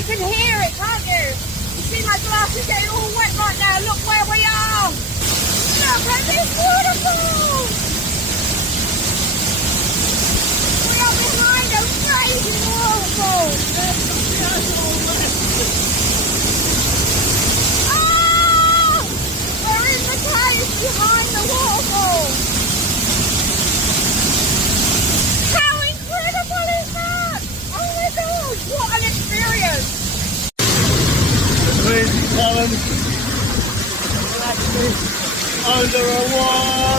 you can hear it, can't you? You see my glasses getting all wet right now. Look where we are. Look at this waterfall. We are behind a raging waterfall. Oh! We're in the cave behind the waterfall. How incredible is that? Oh my God, what an experience. Crazy talent. Under a wall.